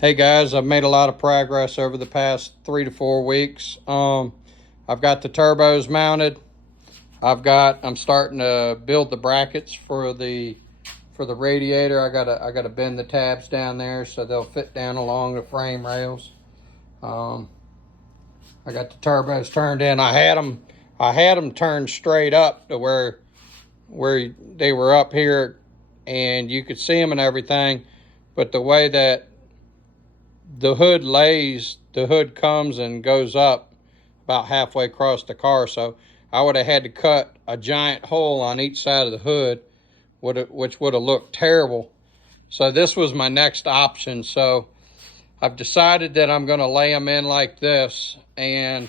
Hey guys, I've made a lot of progress over the past 3 to 4 weeks. I've got the turbos mounted. I'm starting to build the brackets for the radiator. I gotta bend the tabs down there so they'll fit down along the frame rails. I got the turbos turned in. I had them turned straight up to where they were up here and you could see them and everything, but the way that the hood lays, the hood comes and goes up about halfway across the car. So I would have had to cut a giant hole on each side of the hood, which would have looked terrible. So this was my next option. So I've decided that I'm going to lay them in like this, and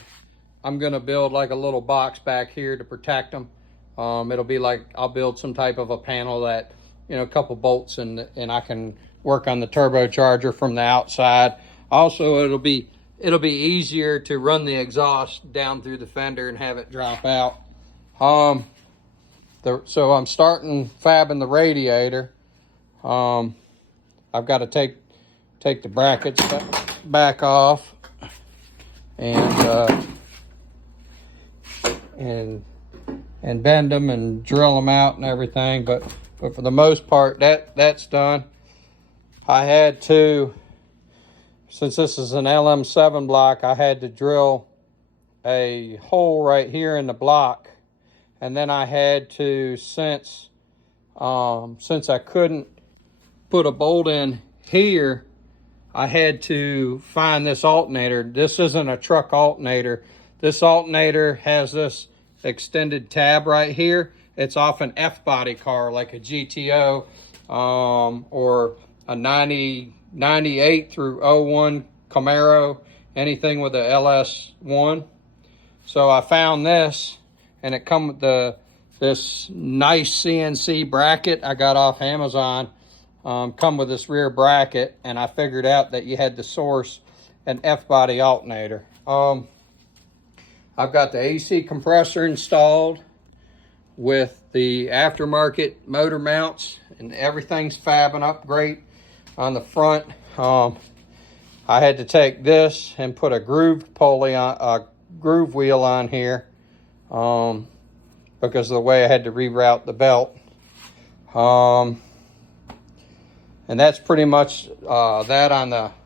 I'm going to build like a little box back here to protect them. It'll be like I'll build some type of a panel that, a couple bolts, and I can work on the turbocharger from the outside. Also, it'll be easier to run the exhaust down through the fender and have it drop out. So I'm starting fabbing the radiator. I've got to take the brackets back off and bend them and drill them out and everything. But for the most part, that's done. I had to, since this is an LM7 block, I had to drill a hole right here in the block, and then I had to, since I couldn't put a bolt in here, I had to find this alternator. This isn't a truck alternator. This alternator has this extended tab right here. It's off an F-body car like a GTO or a 98 through 01 Camaro, anything with a LS1. So I found this, and it come with this nice CNC bracket I got off Amazon. Come with this rear bracket, and I figured out that you had to source an F-body alternator. I've got the AC compressor installed with the aftermarket motor mounts, and everything's fabbing up great on the front. I had to take this and put a groove pulley on, a groove wheel on here, because of the way I had to reroute the belt. And that's pretty much that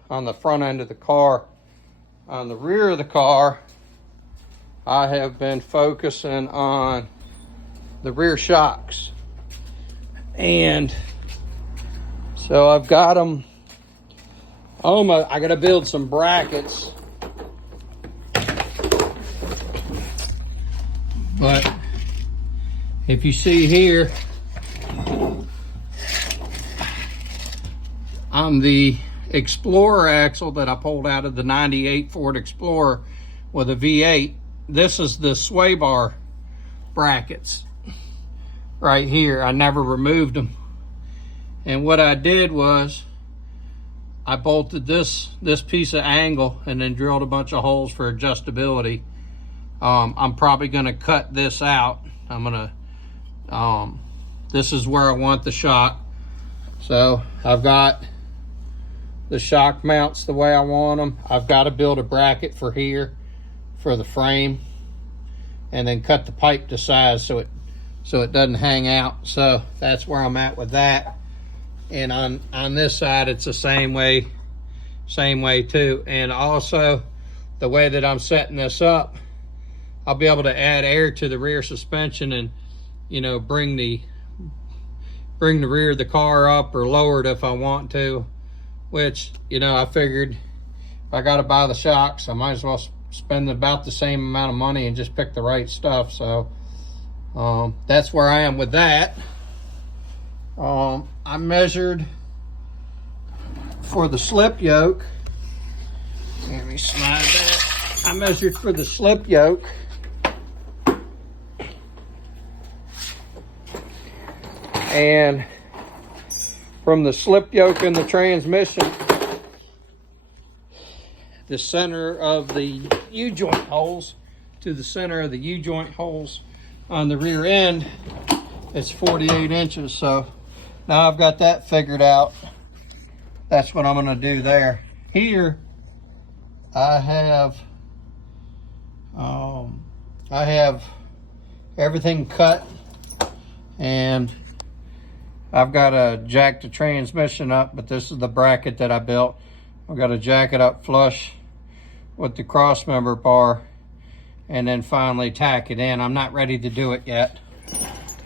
on the front end of the car. On the rear of the car, I have been focusing on the rear shocks, and so I've got them. I got to build some brackets, but if you see here, on the Explorer axle that I pulled out of the 98 Ford Explorer with a V8, this is the sway bar brackets right here. I never removed them, and what I did was I bolted this piece of angle and then drilled a bunch of holes for adjustability. I'm probably going to cut this out. This is where I want the shock. So I've got the shock mounts the way I want them. I've got to build a bracket for here for the frame, and then cut the pipe to size so it doesn't hang out. So that's where I'm at with that. And on this side, it's the same way too. And also, the way that I'm setting this up, I'll be able to add air to the rear suspension and, bring the rear of the car up or lower it if I want to. Which, I figured if I got to buy the shocks, I might as well spend about the same amount of money and just pick the right stuff. So that's where I am with that. I measured for the slip yoke. Let me slide that. I measured for the slip yoke. And from the slip yoke in the transmission, the center of the U-joint holes to the center of the U-joint holes on the rear end, it's 48 inches. So now I've got that figured out. That's what I'm going to do there. here I have everything cut, and I've got to jack the transmission up, but this is the bracket that I built. I've got to jack it up flush with the cross member bar and then finally tack it in. I'm not ready to do it yet,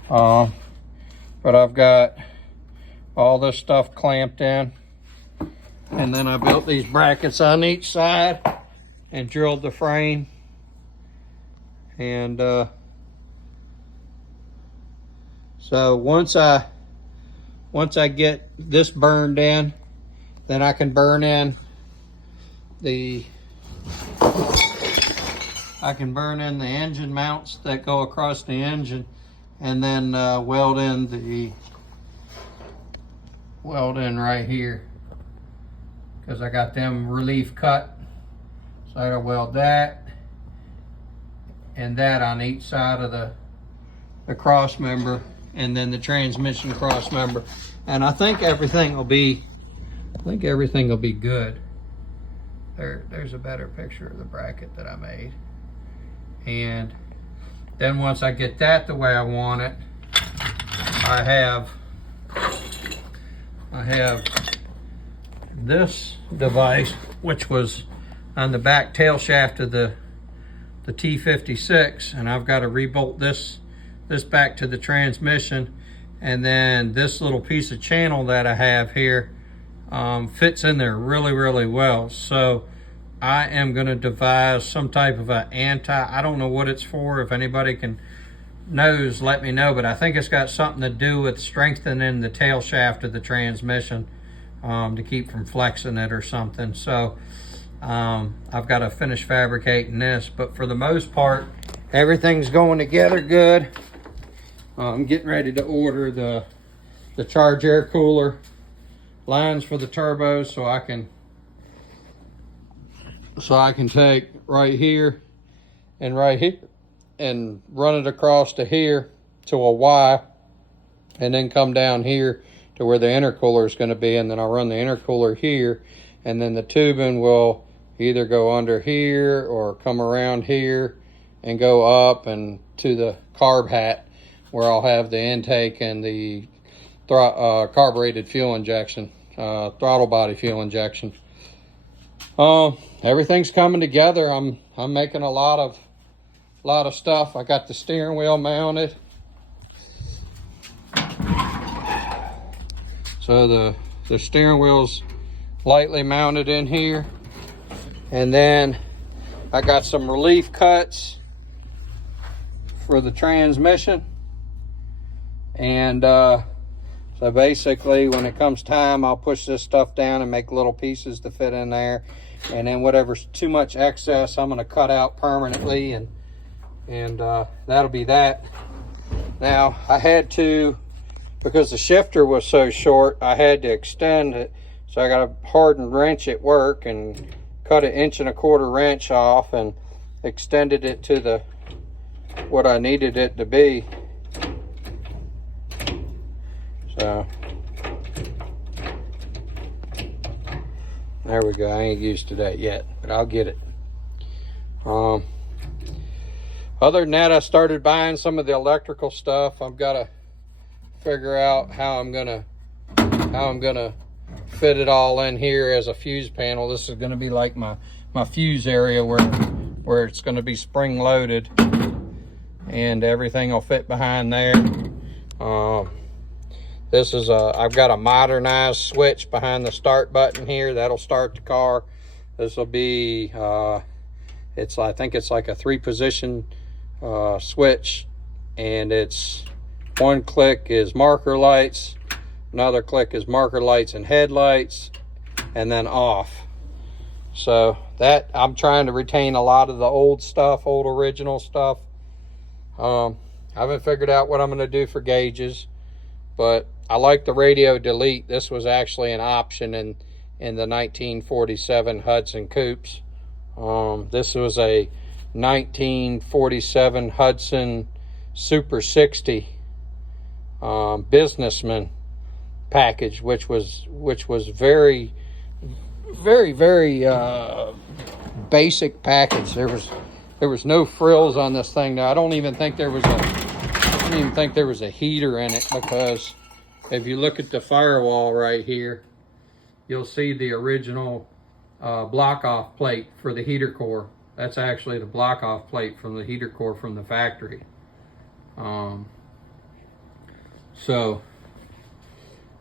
but I've got all this stuff clamped in, and then I built these brackets on each side and drilled the frame. And so once I get this burned in, then I can burn in the engine mounts that go across the engine, and then weld in right here, because I got them relief cut. So I gotta weld that and that on each side of the cross member, and then the transmission cross member. And I think everything will be good. There's a better picture of the bracket that I made. And then once I get that the way I want it, I have this device, which was on the back tail shaft of the T56, and I've got to rebolt this back to the transmission, and then this little piece of channel that I have here fits in there really well. So I am going to devise some type of I don't know what it's for. If anybody knows, let me know, but I think it's got something to do with strengthening the tail shaft of the transmission, to keep from flexing it or something. So I've got to finish fabricating this, but for the most part, everything's going together good. I'm getting ready to order the charge air cooler lines for the turbos, so I can take right here and right here and run it across to here to a Y, and then come down here to where the intercooler is going to be, and then I'll run the intercooler here, and then the tubing will either go under here or come around here and go up and to the carb hat, where I'll have the intake and the carbureted fuel injection, throttle body fuel injection. Everything's coming together. I'm making a lot of stuff. I got the steering wheel mounted. So the steering wheel's lightly mounted in here. And then I got some relief cuts for the transmission. And so basically, when it comes time, I'll push this stuff down and make little pieces to fit in there. And then whatever's too much excess, I'm gonna cut out permanently, and that'll be that. Now, I had to, because the shifter was so short, I had to extend it. So I got a hardened wrench at work and cut an 1¼ inch wrench off and extended it to what I needed it to be. So there we go. I ain't used to that yet, but I'll get it. Other than that, I started buying some of the electrical stuff. I've got to figure out how I'm gonna fit it all in here as a fuse panel. This is gonna be like my fuse area where it's gonna be spring loaded, and everything will fit behind there. This is I've got a modernized switch behind the start button here. That'll start the car. This will be, I think it's like a 3-position switch, and it's one click is marker lights, another click is marker lights and headlights, and then off. So that, I'm trying to retain a lot of the old stuff, old original stuff. I haven't figured out what I'm going to do for gauges, but I like the radio delete. This was actually an option in the 1947 Hudson coupes. This was a 1947 Hudson Super 60 businessman package, which was very very, very basic package. There was no frills on this thing. Now I don't even think there was a heater in it, because if you look at the firewall right here, you'll see the original block off plate for the heater core. That's actually the block off plate from the heater core from the factory. So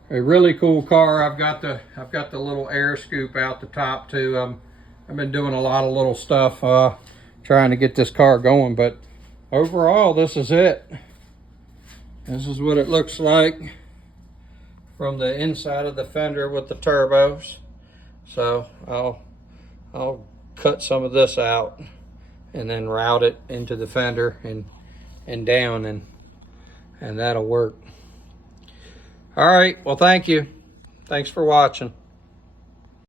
a really cool car. I've got the little air scoop out the top too. I've been doing a lot of little stuff trying to get this car going, but overall this is it. This is what it looks like from the inside of the fender with the turbos. So I'll cut some of this out and then route it into the fender and down, and that'll work. All right, well, thank you. Thanks for watching.